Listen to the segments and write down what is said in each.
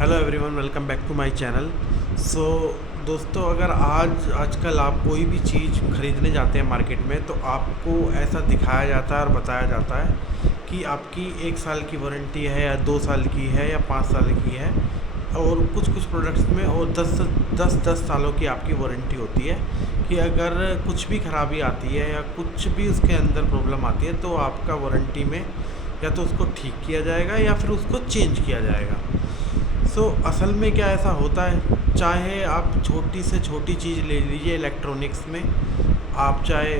Hello everyone, welcome back to my channel. So दोस्तों, अगर आजकल आप कोई भी चीज़ खरीदने जाते हैं मार्केट में तो आपको ऐसा दिखाया जाता है और बताया जाता है कि आपकी 1 साल की वारंटी है या 2 साल की है या 5 साल की है। और कुछ कुछ प्रोडक्ट्स में और दस सालों की आपकी वारंटी होती है कि अगर कुछ भी खराबी आती है या कुछ भी उसके अंदर प्रॉब्लम आती है तो आपका वारंटी में या तो उसको ठीक किया जाएगा या फिर उसको चेंज किया जाएगा। असल में क्या ऐसा होता है, चाहे आप छोटी से छोटी चीज़ ले लीजिए इलेक्ट्रॉनिक्स में, आप चाहे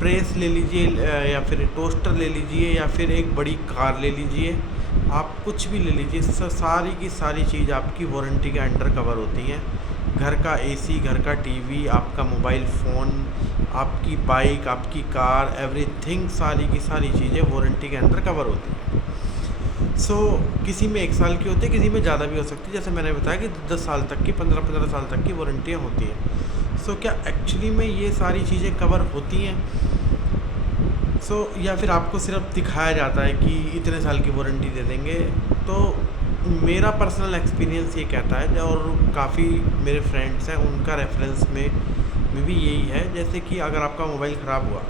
प्रेस ले लीजिए या फिर टोस्टर ले लीजिए या फिर एक बड़ी कार ले लीजिए, आप कुछ भी ले लीजिए, सारी की सारी चीज़ आपकी वारंटी के अंडर कवर होती हैं। घर का एसी, घर का टीवी, आपका मोबाइल फ़ोन, आपकी बाइक, आपकी कार, एवरीथिंग, सारी की सारी चीज़ें वारंटी के अंदर कवर होती हैं। किसी में 1 साल की होती है, किसी में ज़्यादा भी हो सकती है। जैसे मैंने बताया कि 10 साल तक की, 15-15 साल तक की वारंटियाँ होती हैं। क्या एक्चुअली में ये सारी चीज़ें कवर होती हैं? या फिर आपको सिर्फ दिखाया जाता है कि इतने साल की वारंटी दे देंगे? तो मेरा पर्सनल एक्सपीरियंस ये कहता है, और काफ़ी मेरे फ्रेंड्स हैं उनका रेफरेंस में भी यही है। जैसे कि अगर आपका मोबाइल ख़राब हुआ,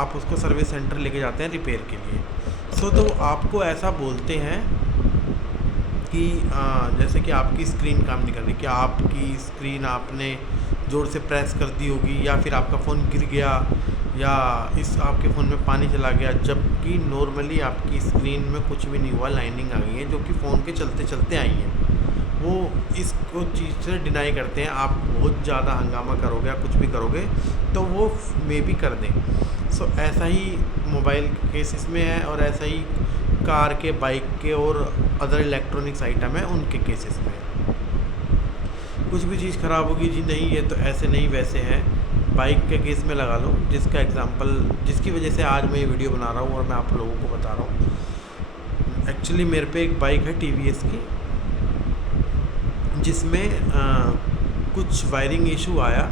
आप उसको सर्विस सेंटर लेके जाते हैं रिपेयर के लिए। तो आपको ऐसा बोलते हैं कि जैसे कि आपकी स्क्रीन काम नहीं कर रही, कि आपकी स्क्रीन आपने ज़ोर से प्रेस कर दी होगी, या फिर आपका फ़ोन गिर गया, या आपके फ़ोन में पानी चला गया, जबकि नॉर्मली आपकी स्क्रीन में कुछ भी नहीं हुआ, लाइनिंग आ गई है जो कि फ़ोन के चलते चलते आई है। वो इसको चीज़ से डिनाई करते हैं। आप बहुत ज़्यादा हंगामा करोगे या कुछ भी करोगे तो वो मे भी कर दें। ऐसा ही मोबाइल केसेस में है, और ऐसा ही कार के, बाइक के और अदर इलेक्ट्रॉनिक्स आइटम है उनके केसेस में है। कुछ भी चीज़ ख़राब होगी जी, नहीं ये तो ऐसे नहीं वैसे है। बाइक के केस में लगा लो, जिसका एग्ज़ाम्पल, जिसकी वजह से आज मैं ये वीडियो बना रहा हूँ और मैं आप लोगों को बता रहा हूँ। एक्चुअली मेरे पे एक बाइक है टीवीएस की, जिसमें कुछ वायरिंग इशू आया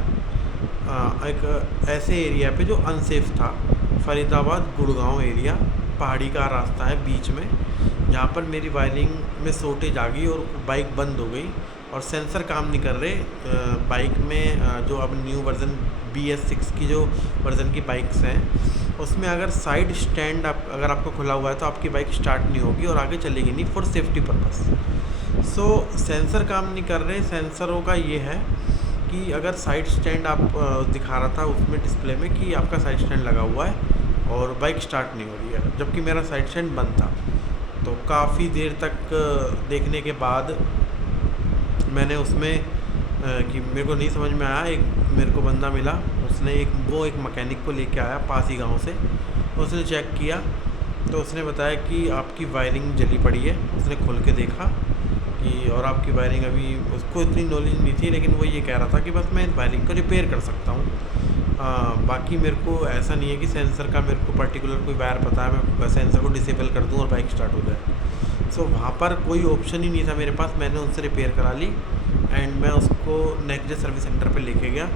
एक ऐसे एरिया पे जो अनसेफ था। फरीदाबाद गुड़गांव एरिया, पहाड़ी का रास्ता है बीच में, जहाँ पर मेरी वायरिंग में शॉर्टेज आ गई और बाइक बंद हो गई और सेंसर काम नहीं कर रहे। बाइक में जो अब न्यू वर्ज़न BS6 की जो वर्ज़न की बाइक्स हैं, उसमें अगर साइड स्टैंड अगर आपको खुला हुआ है तो आपकी बाइक स्टार्ट नहीं होगी और आगे चलेगी नहीं फॉर सेफ्टी पर्पस। सेंसर काम नहीं कर रहे। सेंसरों का ये है कि अगर साइड स्टैंड आप दिखा रहा था उसमें डिस्प्ले में कि आपका साइड स्टैंड लगा हुआ है और बाइक स्टार्ट नहीं हो रही है, जबकि मेरा साइड स्टैंड बंद था। तो काफ़ी देर तक देखने के बाद मैंने उसमें कि मेरे को नहीं समझ में आया, एक मेरे को बंदा मिला, उसने एक मैकेनिक को लेके आया पास ही गांव से। उसने चेक किया तो उसने बताया कि आपकी वायरिंग जली पड़ी है। उसने खोल के देखा कि, और आपकी वायरिंग, अभी उसको इतनी नॉलेज नहीं थी, लेकिन वो ये कह रहा था कि बस मैं वायरिंग को रिपेयर कर सकता हूँ। बाकी मेरे को ऐसा नहीं है कि सेंसर का मेरे को पर्टिकुलर कोई वायर पता है, मैं सेंसर को डिसेबल कर दूँ और बाइक स्टार्ट हो जाए। वहाँ पर कोई ऑप्शन ही नहीं था मेरे पास। मैंने उनसे रिपेयर करा ली एंड मैं उसको नेक्स्ट डे सर्विस सेंटर पे लेके गया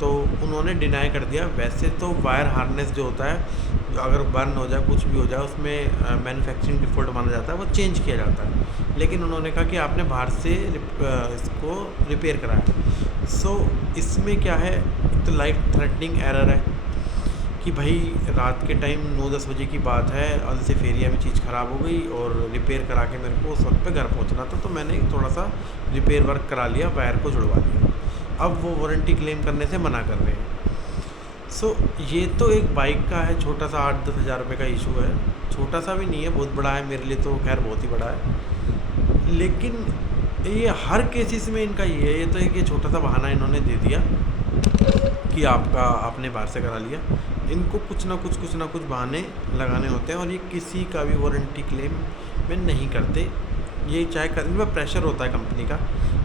तो उन्होंने डिनाई कर दिया। वैसे तो वायर हार्नेस जो होता है, जो अगर बर्न हो जाए, कुछ भी हो जाए, उसमें मैन्युफैक्चरिंग डिफ़ॉल्ट माना जाता है, वो चेंज किया जाता है। लेकिन उन्होंने कहा कि आपने बाहर से इसको रिपेयर कराया। इसमें क्या है, एक तो लाइफ थ्रेटनिंग एरर है कि भाई रात के टाइम 9-10 बजे की बात है, अनसेफ एरिया में चीज़ ख़राब हो गई और रिपेयर करा के मेरे को उस वक्त पे घर पहुंचना था, तो मैंने थोड़ा सा रिपेयर वर्क करा लिया, वायर को जुड़वा लिया। अब वो वारंटी क्लेम करने से मना कर रहे हैं। ये तो एक बाइक का है, छोटा सा 8-10 हज़ार रुपये का इशू है। छोटा सा भी नहीं है, बहुत बड़ा है मेरे लिए, तो खैर बहुत ही बड़ा है। लेकिन ये हर केसेस में इनका ये है, ये तो एक ये छोटा सा बहाना इन्होंने दे दिया कि आपने बाहर से करा लिया। इनको कुछ ना कुछ बहाने लगाने होते हैं और ये किसी का भी वारंटी क्लेम में नहीं करते। ये चाहे इनमें प्रेशर होता है कंपनी का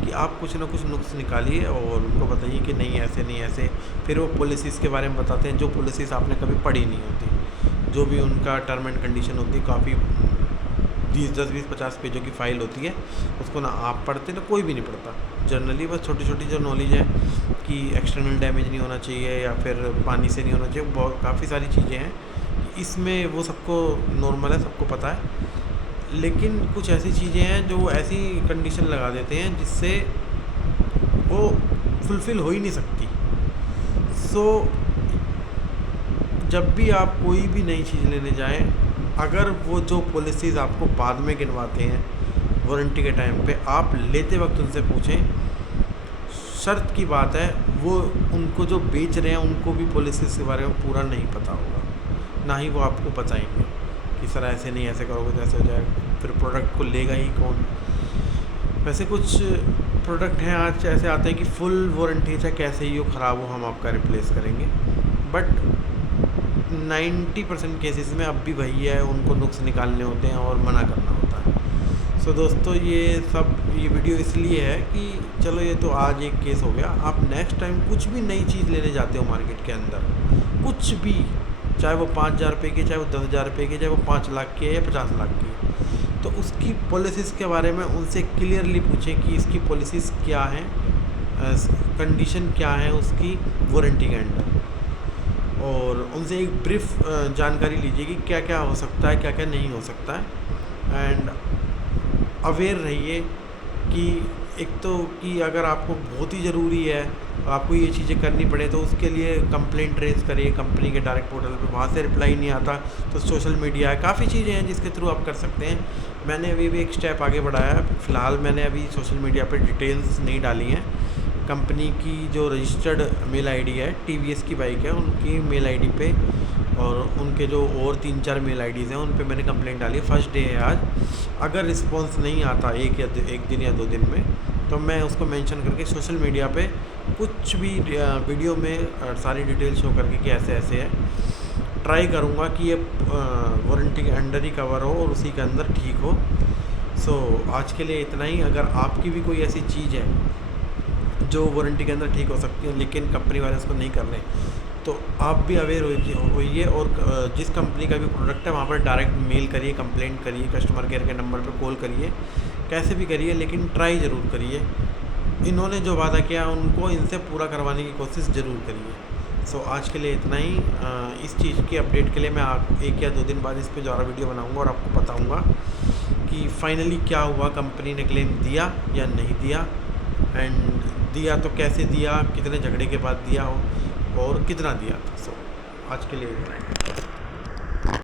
कि आप कुछ ना कुछ नुक्स निकालिए और उनको बताइए कि नहीं ऐसे नहीं ऐसे। फिर वो पॉलिसीज़ के बारे में बताते हैं, जो पॉलिसीज़ आपने कभी पढ़ी नहीं होती, जो भी उनका टर्म एंड कंडीशन होती है, काफ़ी 10-20-50 पेजों की फ़ाइल होती है, उसको ना आप पढ़ते ना कोई भी नहीं पढ़ता। जनरली बस छोटी छोटी जो नॉलेज है कि एक्सटर्नल डैमेज नहीं होना चाहिए या फिर पानी से नहीं होना चाहिए, बहुत काफ़ी सारी चीज़ें हैं इसमें, वो सबको नॉर्मल है, सबको पता है। लेकिन कुछ ऐसी चीज़ें हैं जो ऐसी कंडीशन लगा देते हैं जिससे वो फुलफ़िल हो ही नहीं सकती। सो जब भी आप कोई भी नई चीज़ लेने जाएं, अगर वो जो पॉलिसीज़ आपको बाद में गिनवाते हैं वारंटी के टाइम पे, आप लेते वक्त उनसे पूछें। शर्त की बात है, वो उनको जो बेच रहे हैं उनको भी पॉलिसीज़ के बारे में पूरा नहीं पता होगा, ना ही वो आपको बताएंगे कि सर ऐसे नहीं, ऐसे करोगे तो ऐसे हो जाएगा, फिर प्रोडक्ट को लेगा ही कौन। वैसे कुछ प्रोडक्ट हैं आज ऐसे आते हैं कि फुल वारंटी, चाहे कैसे ही हो, ख़राब हो, हम आपका रिप्लेस करेंगे। बट 90% केसेस में अब भी वही है, उनको नुक्स निकालने होते हैं और मना करना होता है। सो दोस्तों, ये वीडियो इसलिए है कि चलो ये तो आज एक केस हो गया, आप नेक्स्ट टाइम कुछ भी नई चीज़ लेने जाते हो मार्केट के अंदर, कुछ भी, चाहे वो 5,000 रुपये की, चाहे वो 10,000 रुपये की, चाहे वो 5 लाख की है या 50 लाख की है, तो उसकी पॉलिसीज़ के बारे में उनसे क्लियरली पूछें कि इसकी पॉलिसीज़ क्या हैं, कंडीशन क्या है उसकी वारंटी के अंडर, और उनसे एक ब्रीफ जानकारी लीजिए कि क्या क्या हो सकता है, क्या क्या नहीं हो सकता है। एंड अवेयर रहिए कि एक तो कि अगर आपको बहुत ही ज़रूरी है, आपको ये चीज़ें करनी पड़े, तो उसके लिए कंप्लेंट रेज़ करिए कंपनी के डायरेक्ट पोर्टल पे, वहाँ से रिप्लाई नहीं आता तो सोशल मीडिया है, काफ़ी चीज़ें हैं जिसके थ्रू आप कर सकते हैं। मैंने अभी भी एक स्टेप आगे बढ़ाया है, फ़िलहाल मैंने अभी सोशल मीडिया पे डिटेल्स नहीं डाली हैं। कंपनी की जो रजिस्टर्ड मेल आईडी है, टीवीएस की बाइक है, उनकी मेल आईडी पे, और उनके जो और 3-4 मेल आईडीज़ हैं उन पे मैंने कंप्लेंट डाली है। फर्स्ट डे है आज। अगर रिस्पॉन्स नहीं आता एक दिन या 2 दिन में, तो मैं उसको मेंशन करके सोशल मीडिया पे कुछ भी वीडियो में सारी डिटेल शो करके कि ऐसे ऐसे है, ट्राई करूँगा कि ये वारंटी के अंडर ही कवर हो और उसी के अंदर ठीक हो। सो आज के लिए इतना ही। अगर आपकी भी कोई ऐसी चीज़ है जो वारंटी के अंदर ठीक हो सकती है लेकिन कंपनी वाले उसको नहीं कर रहे, तो आप भी अवेयर होइए और जिस कंपनी का भी प्रोडक्ट है वहाँ पर डायरेक्ट मेल करिए, कंप्लेंट करिए, कस्टमर केयर के नंबर पर कॉल करिए, कैसे भी करिए, लेकिन ट्राई ज़रूर करिए। इन्होंने जो वादा किया उनको इनसे पूरा करवाने की कोशिश ज़रूर करिए। सो आज के लिए इतना ही। इस चीज़ की अपडेट के लिए मैं 1 या 2 दिन बाद इस पर ज़्यादा वीडियो बनाऊँगा और आपको बताऊँगा कि फाइनली क्या हुआ, कंपनी ने क्लेम दिया या नहीं दिया, एंड दिया तो कैसे दिया, कितने झगड़े के बाद दिया हो और कितना दिया था। सो आज के लिए इतना ही।